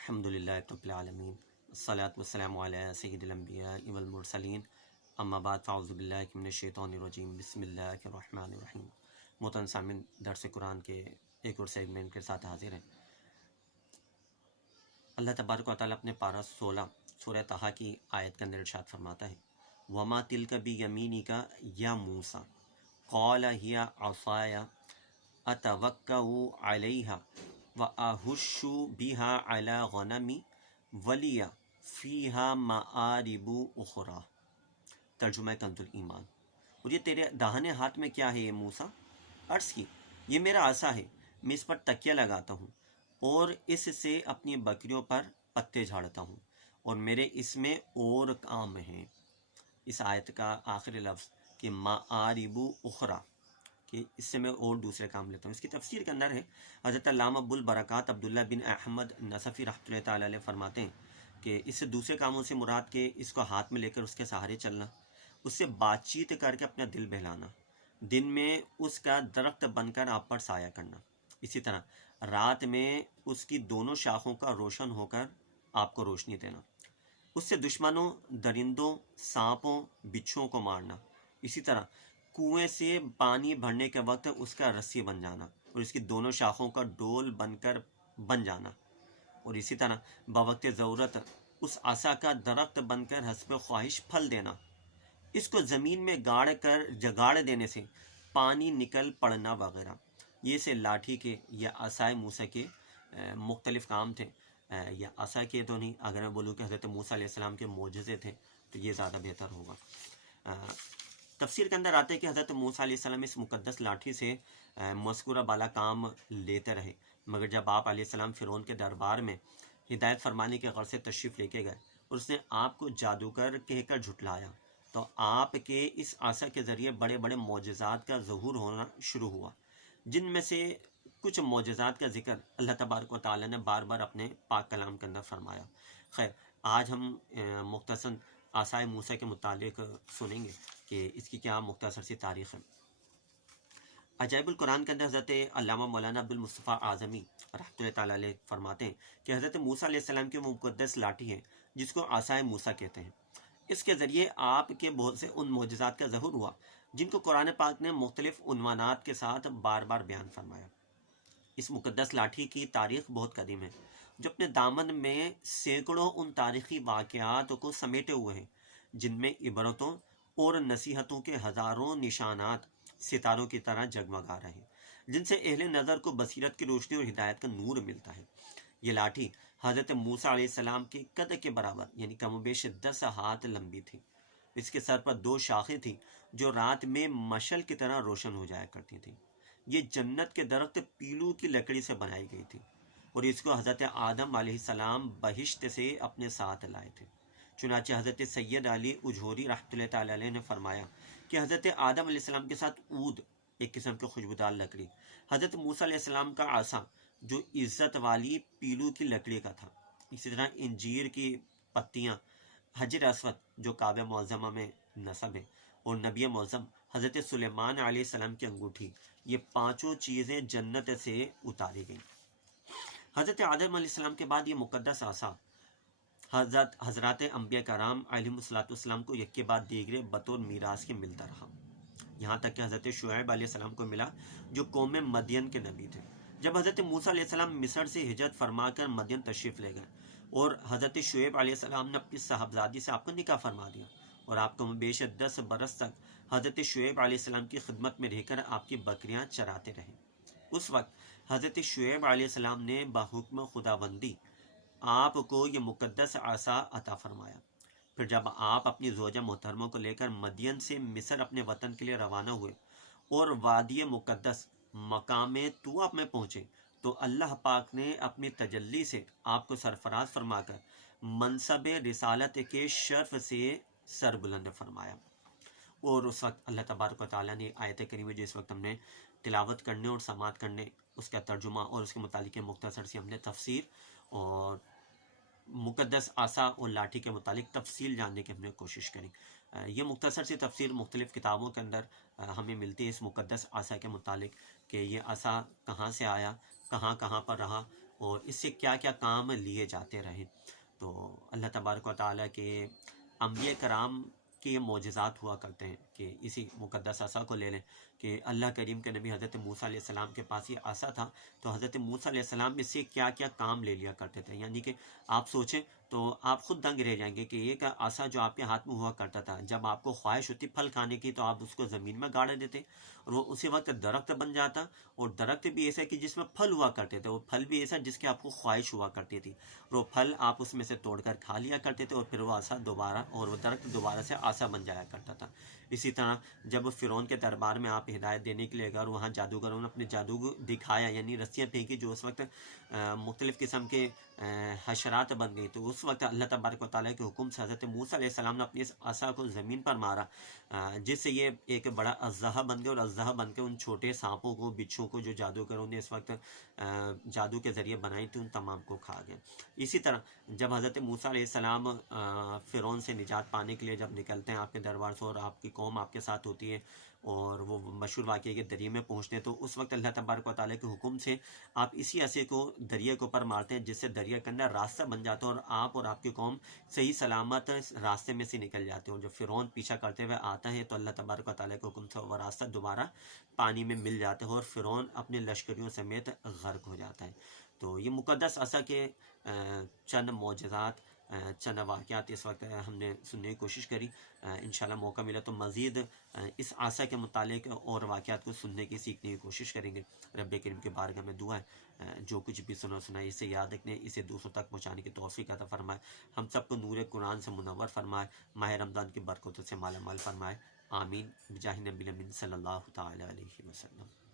الحمدللہ رب العالمین الصلاۃ والسلام علی سید الانبیاء والمرسلین اما بعد فاعوذ باللہ من الشیطان الرجیم بسم اللہ الرحمن الرحیم۔ محترم سامعین، درس قرآن کے ایک اور سیگمنٹ کے ساتھ حاضر ہیں۔ اللہ تبارک و تعالیٰ اپنے پارہ 16 سورہ طٰہٰ کی آیت کا اندر ارشاد فرماتا ہے وما تلک بیمینک یا موسیٰ قال ہی عصای اتوکأ علیہا وأہش بها علی غنمی ولی فیہا مآرب اخری۔ ترجمہ کنز الایمان۔ اور یہ تیرے داہنے ہاتھ میں کیا ہے یہ موسیٰ؟ عرض کی یہ میرا عصا ہے، میں اس پر تکیہ لگاتا ہوں اور اس سے اپنی بکریوں پر پتے جھاڑتا ہوں، اور میرے اس میں اور کام ہیں۔ اس آیت کا آخری لفظ کہ مآرب اخری، کہ اس سے میں اور دوسرے کام لیتا ہوں۔ اس کی تفسیر کے اندر ہے حضرت علامہ ابوالبرکات عبداللہ بن احمد نصفی رحمۃ اللہ تعالیٰ علیہ فرماتے ہیں کہ اس سے دوسرے کاموں سے مراد کہ اس کو ہاتھ میں لے کر اس کے سہارے چلنا، اس سے بات چیت کر کے اپنا دل بہلانا، دن میں اس کا درخت بن کر آپ پر سایہ کرنا، اسی طرح رات میں اس کی دونوں شاخوں کا روشن ہو کر آپ کو روشنی دینا، اس سے دشمنوں، درندوں، سانپوں، بچھوؤں کو مارنا، اسی طرح کنویں سے پانی بھرنے کے وقت اس کا رسی بن جانا اور اس کی دونوں شاخوں کا ڈول بن جانا، اور اسی طرح بوقت ضرورت اس عصا کا درخت بن کر حسب خواہش پھل دینا، اس کو زمین میں جگاڑ دینے سے پانی نکل پڑنا وغیرہ۔ یہ سے لاٹھی کے یا عصائے موسیٰ کے مختلف کام تھے، یا عصا کے تو نہیں، اگر میں بولوں کہ حضرت موسیٰ علیہ السلام کے معجزے تھے تو یہ زیادہ بہتر ہوگا۔ تفسیر کے اندر آتے ہے کہ حضرت موسیٰ علیہ السلام اس مقدس لاٹھی سے مذکورہ بالا کام لیتے رہے، مگر جب آپ علیہ السلام فرعون کے دربار میں ہدایت فرمانے کے غرض سے تشریف لے کے گئے اور اس نے آپ کو جادوگر کہہ کر جھٹلایا، تو آپ کے اس عصا کے ذریعے بڑے بڑے معجزات کا ظہور ہونا شروع ہوا، جن میں سے کچھ معجزات کا ذکر اللہ تبارک و تعالیٰ نے بار بار اپنے پاک کلام کے اندر فرمایا۔ خیر، آج ہم مختصر عصائے موسیٰ کے متعلق سنیں گے کہ اس کی کیا مختصر سی تاریخ ہے۔ عجائب القرآن کے اندر حضرت علامہ مولانا عبدالمصطفیٰ اعظمی رحمۃ اللہ تعالیٰ علیہ فرماتے ہیں کہ حضرت موسیٰ علیہ السلام کی وہ مقدس لاٹھی ہے جس کو عصائے موسیٰ کہتے ہیں، اس کے ذریعے آپ کے بہت سے ان معجزات کا ظہور ہوا جن کو قرآن پاک نے مختلف عنوانات کے ساتھ بار بار بیان فرمایا۔ اس مقدس لاٹھی کی تاریخ بہت قدیم ہے، جو اپنے دامن میں سینکڑوں ان تاریخی واقعات کو سمیٹے ہوئے ہیں جن میں عبرتوں اور نصیحتوں کے ہزاروں نشانات ستاروں کی طرح جگمگا رہے ہیں، جن سے اہل نظر کو بصیرت کی روشنی اور ہدایت کا نور ملتا ہے۔ یہ لاٹھی حضرت موسیٰ علیہ السلام کے قد کے برابر یعنی کم و بیش 10 ہاتھ لمبی تھی۔ اس کے سر پر 2 شاخیں تھیں جو رات میں مشعل کی طرح روشن ہو جایا کرتی تھیں۔ یہ جنت کے درخت پیلو کی لکڑی سے بنائی گئی تھی، اور اس کو حضرت آدم علیہ السلام بہشت سے اپنے ساتھ لائے تھے۔ چنانچہ حضرت سید علی اجہوری رحمۃ اللہ تعالیٰ علیہ نے فرمایا کہ حضرت آدم علیہ السلام کے ساتھ عود، ایک قسم کی خوشبودار لکڑی، حضرت موسیٰ علیہ السلام کا عصا جو عزت والی پیلو کی لکڑی کا تھا، اسی طرح انجیر کی پتیاں، حجر اسود جو کعبہ معظمہ میں نصب ہے، اور نبی معظم حضرت سلیمان علیہ السلام کی انگوٹھی، یہ 5 چیزیں جنت سے اتاری گئیں۔ حضرت آدم علیہ السلام کے بعد یہ مقدس عصا حضرات انبیاء کرام علیہم السلام کو یک کے بعد دیگرے بطور میراث کے ملتا رہا، یہاں تک کہ حضرت شعیب علیہ السلام کو ملا جو قوم مدین کے نبی تھے۔ جب حضرت موسیٰ علیہ السلام مصر سے ہجرت فرما کر مدین تشریف لے گئے اور حضرت شعیب علیہ السلام نے اپنی صاحبزادی سے آپ کو نکاح فرما دیا، اور آپ کو بیش 10 برس تک حضرت شعیب علیہ السلام کی خدمت میں رہ کر آپ کی بکریاں چراتے رہے۔ اس وقت حضرت شعیب علیہ السلام نے بحکم خداوندی آپ کو یہ مقدس عصا عطا فرمایا۔ پھر جب آپ اپنی زوجہ محترموں کو لے کر مدین سے مصر اپنے وطن کے لیے روانہ ہوئے اور وادی مقدس مقام طوٰ میں پہنچے، تو اللہ پاک نے اپنی تجلی سے آپ کو سرفراز فرما کر منصب رسالت کے شرف سے سر بلند فرمایا۔ اور اس وقت اللہ تبارک و تعالیٰ نے آیت کریمہ جو اس وقت ہم نے تلاوت کرنے اور سماعت کرنے، اس کا ترجمہ اور اس کے متعلق مختصر سی ہم نے تفسیر اور مقدس عصا اور لاٹھی کے متعلق تفصیل جاننے کی ہم نے کوشش کریں۔ یہ مختصر سی تفسیر مختلف کتابوں کے اندر ہمیں ملتی ہے اس مقدس عصا کے متعلق، کہ یہ عصا کہاں سے آیا، کہاں کہاں پر رہا، اور اس سے کیا کیا کام لیے جاتے رہے۔ تو اللہ تبارک و تعالیٰ کے انبیاء کرام کے یہ معجزات ہوا کرتے ہیں کہ اسی مقدس عصا کو لے لیں کہ اللہ کریم کے نبی حضرت موسیٰ علیہ السلام کے پاس یہ عصا تھا، تو حضرت موسیٰ علیہ السلام اس سے کیا کیا کام لے لیا کرتے تھے، یعنی کہ آپ سوچیں تو آپ خود دنگ رہ جائیں گے کہ ایک عصا جو آپ کے ہاتھ میں ہوا کرتا تھا، جب آپ کو خواہش ہوتی پھل کھانے کی تو آپ اس کو زمین میں گاڑ دیتے اور وہ اسی وقت درخت بن جاتا، اور درخت بھی ایسا کہ جس میں پھل ہوا کرتے تھے، وہ پھل بھی ایسا جس کی آپ کو خواہش ہوا کرتی تھی، اور وہ پھل آپ اس میں سے توڑ کر کھا لیا کرتے تھے، اور پھر وہ عصا دوبارہ، اور وہ درخت دوبارہ سے عصا بن جایا کرتا تھا۔ اسی طرح جب فرعون کے دربار میں آپ ہدایت دینے کے لیے اگر وہاں جادوگروں نے اپنے جادو دکھایا، یعنی رسیاں پھینکی جو اس وقت مختلف قسم کے حشرات بن گئی، تو اس وقت اللہ تبارک و تعالیٰ کے حکم سے حضرت موسیٰ علیہ السلام نے اپنی اس عصا کو زمین پر مارا، جس سے یہ ایک بڑا اژدہا بن گیا، اور اژدہا بن کے ان چھوٹے سانپوں کو، بچھو کو جو جادوگروں نے اس وقت جادو کے ذریعے بنائی تھی، ان تمام کو کھا گیا۔ اسی طرح جب حضرت موسیٰ علیہ السلام فرعون سے نجات پانے کے لیے جب نکلتے ہیں آپ کے دربار سے، اور آپ کی قوم آپ کے ساتھ ہوتی ہے، اور وہ مشہور واقعے کے دریا میں پہنچتے ہیں، تو اس وقت اللہ تبارک و تعالیٰ کے حکم سے آپ اسی عصے کو دریا کے اوپر مارتے ہیں، جس سے دریا کے اندر راستہ بن جاتا ہے، اور آپ اور آپ کی قوم صحیح سلامت راستے میں سے نکل جاتے ہیں، اور جو فرعون پیچھا کرتے ہوئے آتا ہے تو اللہ تبارک و تعالیٰ کے حکم سے وہ راستہ دوبارہ پانی میں مل جاتا ہے، اور فرعون اپنے لشکریوں سمیت غرق ہو جاتا ہے۔ تو یہ مقدس عصا کے چند معجزات، چند واقعات اس وقت ہم نے سننے کی کوشش کری۔ انشاءاللہ موقع ملا تو مزید اس عصا کے متعلق اور واقعات کو سننے کی، سیکھنے کی کوشش کریں گے۔ رب کریم کے بارگاہ میں دعا ہے جو کچھ بھی سنا اسے یاد رکھنے، اسے دوسروں تک پہنچانے کی توفیق عطا فرمائے، ہم سب کو نور قرآن سے منور فرمائے، ماہ رمضان کی برکتوں سے مالا مال فرمائے، آمین بجاہ نبی الامین صلی اللہ تعالی علیہ وسلم۔